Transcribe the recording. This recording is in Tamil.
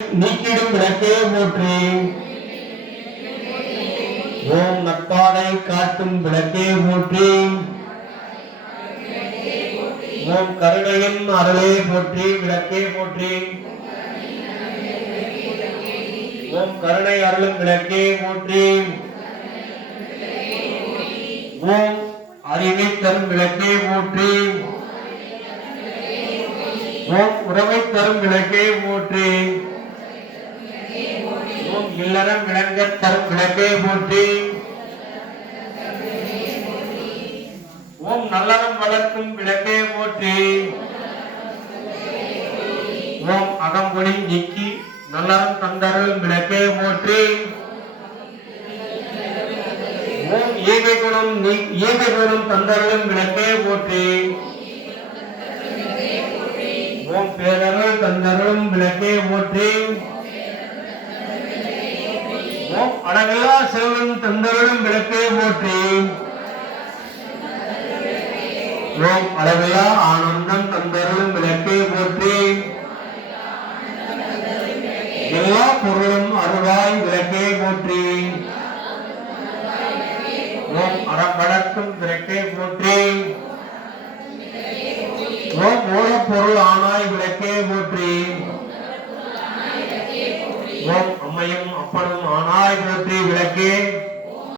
நீக்கிடும் விளக்கே போற்றி. ஓம் நட்பாதை காட்டும் விளக்கே போற்றி. ஓம் கருணையின் அருளே போற்றி விளக்கே போற்றி. ஓம் கருணை அருளும் விளக்கே போற்றி. ஓம் அறிவை தரும் விளக்கே போற்றி. ஓம் உறவை தரும் விளக்கே போற்றி. இல்லறம் விளங்க தரும் விளக்கே போற்றி. ஓம் நல்லறம் வளர்க்கும் விளக்கே போற்றி. ஓம் அகம்பொழி நீக்கி நல்லறம் தந்தரும் விளக்கே போற்றி. ஓம் ஈகை குணம் ஈகை குணம் தந்தரும் விளக்கே போற்றி. ஓம் பேரருள் தந்தரும் விளக்கே போற்றி. ஓம் செல்வன் செல்வம் விளக்கே போற்றி. ஓம் அளவில்லா ஆனந்தம் தந்தருளும் விளக்கே போற்றி. எல்லா பொருளும் அருளாய் விளக்கே போற்றி. ஓம் அறப்படக்கும் விளக்கே போற்றி. ஓம் மூலப்பொருள் ஆனாய் விளக்கே போற்றி ஓம் அம்மையும் அப்பனும் ஆனாய் போற்றி விளக்கே.